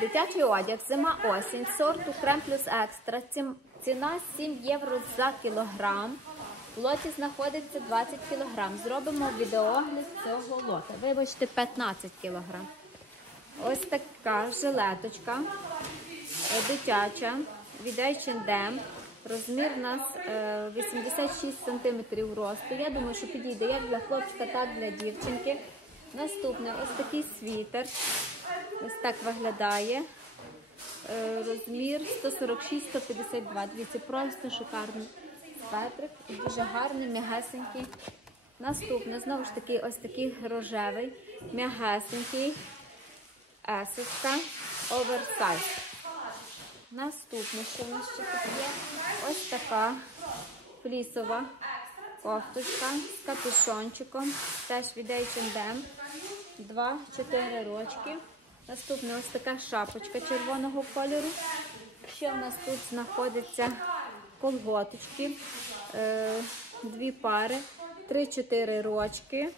Дитячий одяг, зима осінь, сорту крем плюс екстра. Ціна 7 євро за кілограм. В лоті знаходиться 20 кілограм. Зробимо відеогляд цього лота. Вибачте, 15 кілограм. Ось така жилеточка е, дитяча від H&M. Розмір у нас е, 86 см росту. Я думаю, що підійде як для хлопчика, так і для дівчинки. Наступне ось такий світер. Ось так виглядає. Е, Розмір 146-152. Дивіться, просто шикарний светрик і дуже гарний, м'ягесенький. Наступне, знову ж таки, ось такий рожевий, м'ягесенький, есочка, оверсайз. Наступне, що в нас ще тут є? Ось така флісова кофточка з капюшончиком, теж від H&M. 2-4 рочки. Наступне ось така шапочка червоного кольору. Ще в нас тут знаходяться колготочки, е, дві пари, 3-4 рочки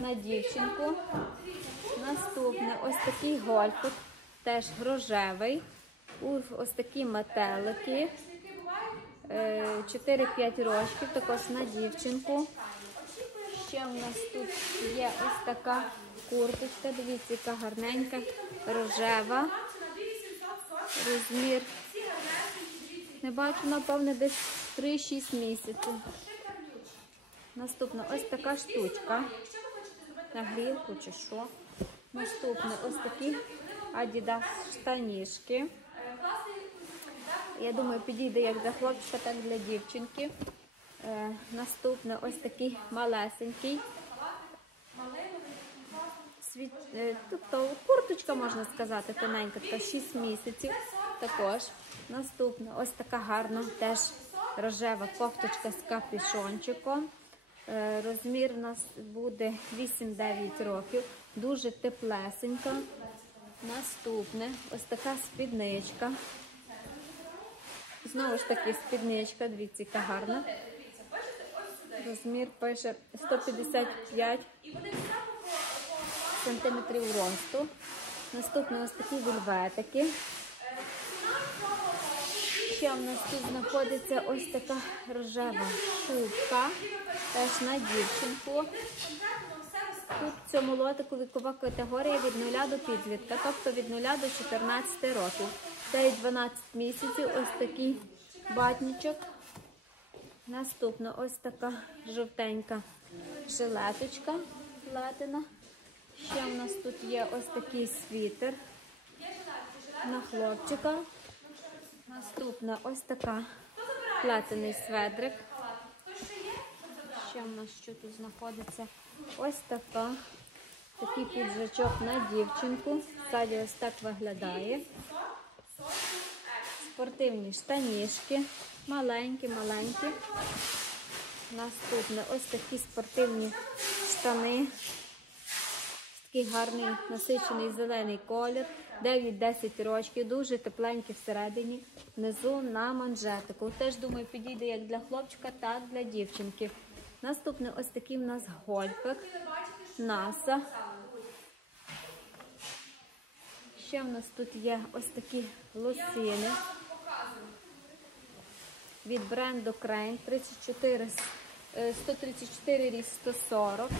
на дівчинку. Наступне ось такий гольфик, теж рожевий. У- Ось такі метелики. Е, 4-5 рочків, також на дівчинку. Ще в нас тут є ось така курточка, дивіться, яка гарненька, рожева. Розмір. Не бачу, напевне, десь 3-6 місяців. Наступна ось така штучка. На грілку чи що. Наступне ось такі Adidas штанішки. Я думаю, підійде як для хлопчика, так і для дівчинки. Е, наступне ось такий малесенький. Світ, е, тобто курточка, можна сказати, тоненька, така 6 місяців. Також. Наступне ось така гарна, теж рожева кофточка з капюшончиком. Е, Розмір у нас буде 8-9 років. Дуже теплесенька. Наступне ось така спідничка. Знову ж таки спідничка, дивіться, яка гарна. Розмір пише 155 сантиметрів росту. Наступне ось такі вельветики. Ще в нас тут знаходиться ось така рожева шубка, теж на дівчинку. Тут в цьому лотику вікова категорія від 0 до підлітка, тобто від 0 до 14 років. Це і 12 місяців, ось такий батнічок. Наступна ось така жовтенька жилеточка плетена. Ще в нас тут є ось такий світер на хлопчика. Наступна ось така плетений сведрик. Ще в нас що тут знаходиться? Ось така. Такий піджачок на дівчинку. Ззаді ось так виглядає. Спортивні штанішки. Маленькі, маленькі. Наступне ось такі спортивні штани. Такий гарний насичений зелений колір, 9-10 рочків, дуже тепленький всередині, внизу на манжетику. Теж, думаю, підійде як для хлопчика, так і для дівчинки. Наступний ось такий в нас гольфик, наса. Ще в нас тут є ось такі лосини від бренду Crane 34, е, 134 ріст 140.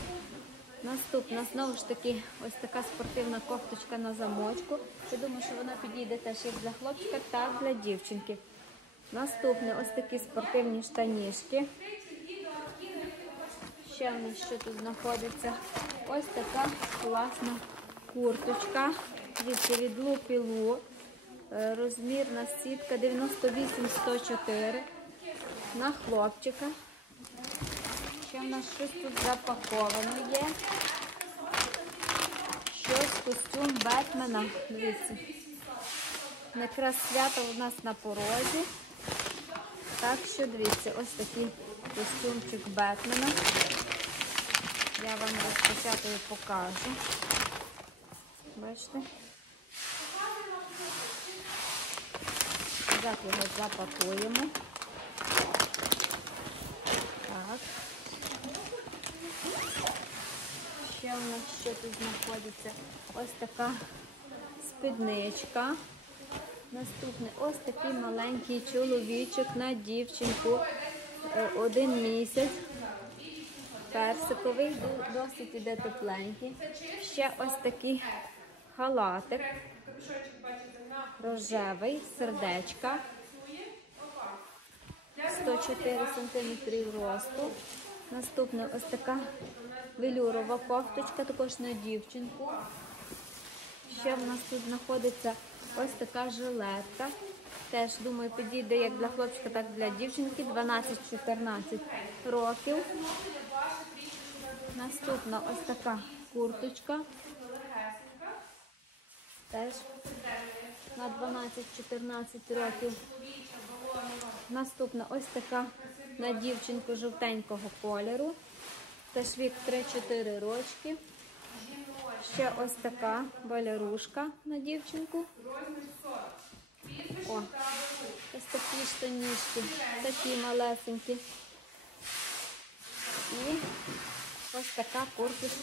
Наступна, знову ж таки, ось така спортивна кофточка на замочку. Я думаю, що вона підійде теж як для хлопчика, так для дівчинки. Наступне ось такі спортивні штанішки. Ще в нас що тут знаходиться? Ось така класна курточка від, від Лупілу. Е, Розмірна сітка 98-104 на хлопчика. Ще в нас щось тут запаковано є. Щось костюм Бетмена. Дивіться. Якраз свято у нас на порозі. Так що дивіться, ось такий костюмчик Бетмена. Я вам розпочатую покажу. Бачите? Так його запакуємо. Так. Ще у нас що тут знаходиться? Ось така спідничка. Наступний ось такий маленький чоловічок на дівчинку. Е, Один місяць. Персиковий, досить іде тепленький. Ще ось такий халатик. Рожевий, сердечка. 104 см росту. Наступна ось така велюрова кофточка, також на дівчинку. Ще в нас тут знаходиться ось така жилетка. Теж, думаю, підійде як для хлопчика, так і для дівчинки. 12-14 років. Наступна ось така курточка. Теж на 12-14 років. Наступна ось така на дівчинку жовтенького кольору. Теж вік 3-4 рочки. Ще ось така балярушка на дівчинку. О, ось такі штанішки, такі малесенькі. І ось така курточка.